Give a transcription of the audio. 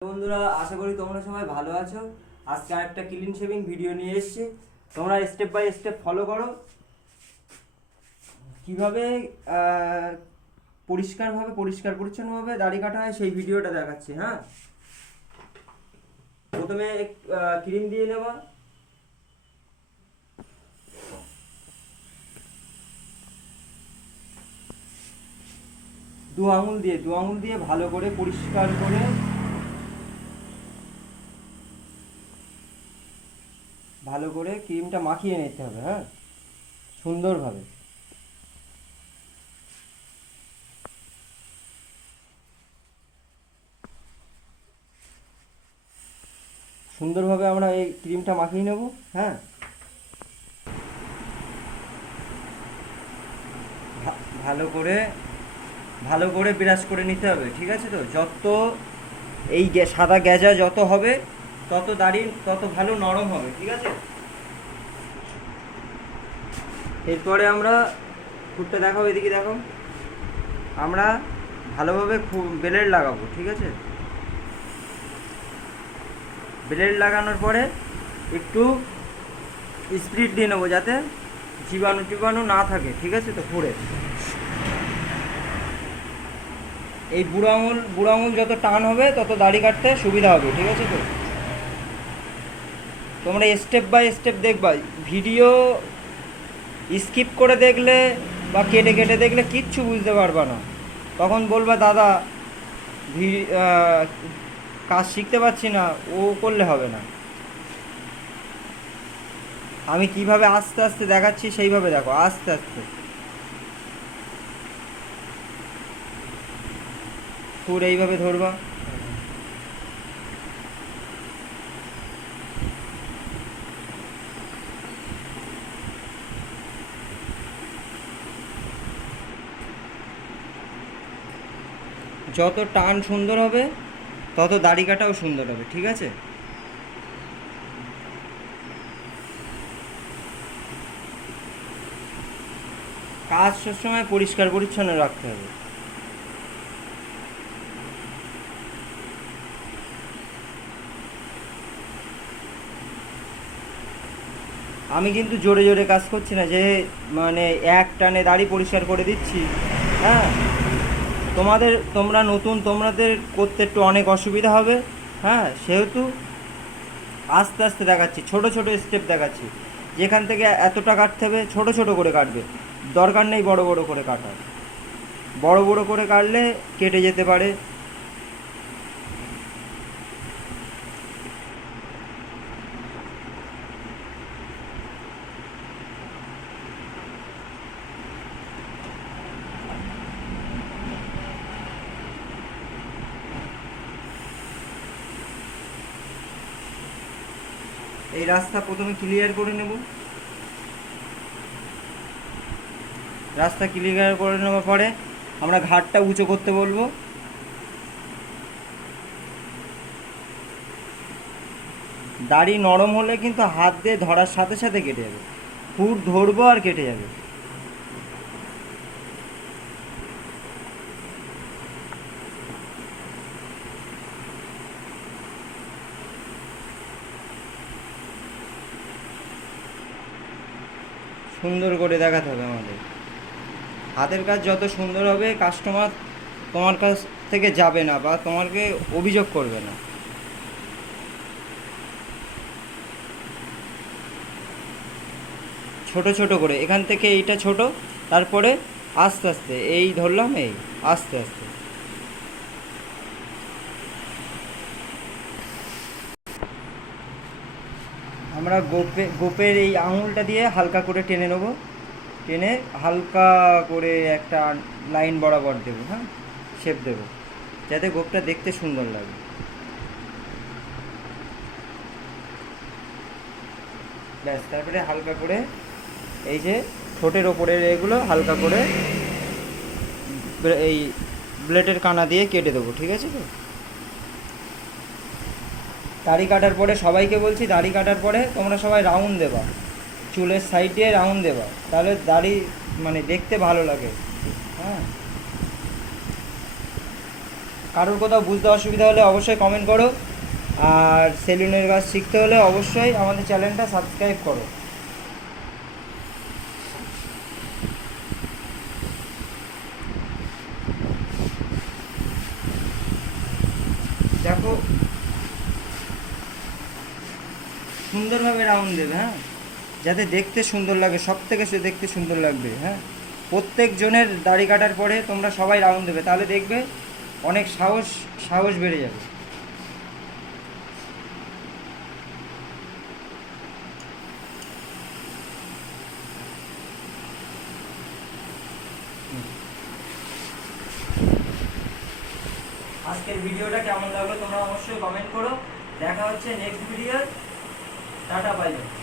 বন্ধুরা, আশা করি তোমরা সবাই ভালো আছো। আজকে একটা ক্লিন শেভিং ভিডিও নিয়ে এসেছি। তোমরা স্টেপ বাই স্টেপ ফলো করো কিভাবে পরিষ্কার পরিচ্ছন্নভাবে দাড়ি কাটা হয়, সেই ভিডিওটা দেখাচ্ছি। হ্যাঁ, প্রথমে ক্রিম দিয়ে নেবা। দু আঙুল দিয়ে ভালো করে পরিষ্কার করে ক্রিমটা মাখিয়ে নিতে হবে। হ্যাঁ, সুন্দরভাবে আমরা এই ক্রিমটা মাখিয়ে নেব। হ্যাঁ, ভালো করে ব্রাশ করে নিতে হবে। ঠিক আছে? তো যত এই সাদা গ্যাজা যত হবে, তত দাড়ি তত ভালো নরম হবে। ঠিক আছে? এরপরে আমরা খুঁটটা দেখাবো, এদিকে দেখো, আমরা ভালোভাবে ব্লেড লাগাবো। ঠিক আছে? ব্লেড লাগানোর পরে একটু স্পিড দিয়ে নেবো, যাতে জীবাণু না থাকে। ঠিক আছে? তো খুঁড়ে এই বুড়ো আঙুল যত টান হবে, তত দাড়ি কাটতে সুবিধা হবে। ঠিক আছে? তো তোমরা স্টেপ বাই স্টেপ দেখবা। ভিডিও স্কিপ করে দেখলে বা কেটে কেটে দেখলে কিচ্ছু বুঝতে পারবা না। তখন বলবা, দাদা কাজ শিখতে পারছি না, ও করলে হবে না। আমি কিভাবে আস্তে আস্তে দেখাচ্ছি, সেইভাবে দেখো। আস্তে আস্তে ফুল এইভাবে ধরবা। যত টান সুন্দর হবে, তত দাড়ি কাটাও সুন্দর হবে। ঠিক আছে? কাজ সবসময় পরিষ্কার পরিচ্ছন্ন রাখতে হবে। আমি কিন্তু জোরে জোরে কাজ করছি না, যে মানে এক টানে দাড়ি পরিষ্কার করে দিচ্ছি। হ্যাঁ, তোমরা নতুন, তোমাদের করতে একটু অনেক অসুবিধা হবে। হ্যাঁ, সেহেতু আস্তে আস্তে দেখাচ্ছি, ছোট ছোট স্টেপ দেখাচ্ছি। যেখান থেকে এতটা কাটতে হবে, ছোট ছোট করে কাটবে। দরকার নেই বড় বড় করে কাটার। বড় বড় করে কাটলে কেটে যেতে পারে। এই রাস্তা প্রথমে ক্লিয়ার করে নেব। রাস্তা ক্লিয়ার করে নেওয়ার পরে আমরা ঘাটটা উঁচু করতে বলবো। দাড়ি নরম হলে কিন্তু হাত দিয়ে ধরার সাথে সাথে কেটে যাবে। ফুট ধরবো আর কেটে যাবে। সুন্দর করে দেখাতে হবে আমাদের। হাতের কাজ যত সুন্দর হবে, কাস্টমার তোমার কাছ থেকে যাবে না বা তোমাকে অভিযোগ করবে না। ছোট ছোট করে এখান থেকে এইটা ছোট, তারপরে আস্তে আস্তে এই ধরলাম, এই আস্তে আস্তে। আমরা গোপের এই আঙুলটা দিয়ে হালকা করে টেনে নেব। টেনে হালকা করে একটা লাইন বরাবর দেবো। হ্যাঁ, শেপ দেবো, যাতে গোপটা দেখতে সুন্দর লাগে। ব্যাস, তারপরে হালকা করে এই যে ঠোঁটের ওপরের এগুলো হালকা করে এই ব্লেডের কানা দিয়ে কেটে দেবো। ঠিক আছে? তো দাড়ি কাটার পরে সবাইকে বলছি, দাড়ি কাটার পরে তোমরা সবাই রাউন্ড দেবা, চুলের সাইড দিয়ে রাউন্ড দেবা, তাহলে দাড়ি মানে দেখতে ভালো লাগে। হ্যাঁ, কারোর কোথাও বুঝতে অসুবিধা হলে অবশ্যই কমেন্ট করো। আর সেলুনের কাজ শিখতে হলে অবশ্যই আমাদের চ্যানেলটা সাবস্ক্রাইব করো। দেখো সুন্দরভাবে রাউন্ড দেবে, হ্যাঁ, যাতে দেখতে সুন্দর লাগে, সব থেকে সে দেখতে সুন্দর লাগবে। হ্যাঁ, প্রত্যেক জনের দাড়ি কাটার পরে তোমরা সবাই রাউন্ড দেবে, তাহলে দেখবে অনেক সাহস সাহস বেড়ে যাবে। আজকের ভিডিওটা কেমন লাগলো তোমরা অবশ্যই কমেন্ট করো। দেখা হচ্ছে next video. Tata, bye bye.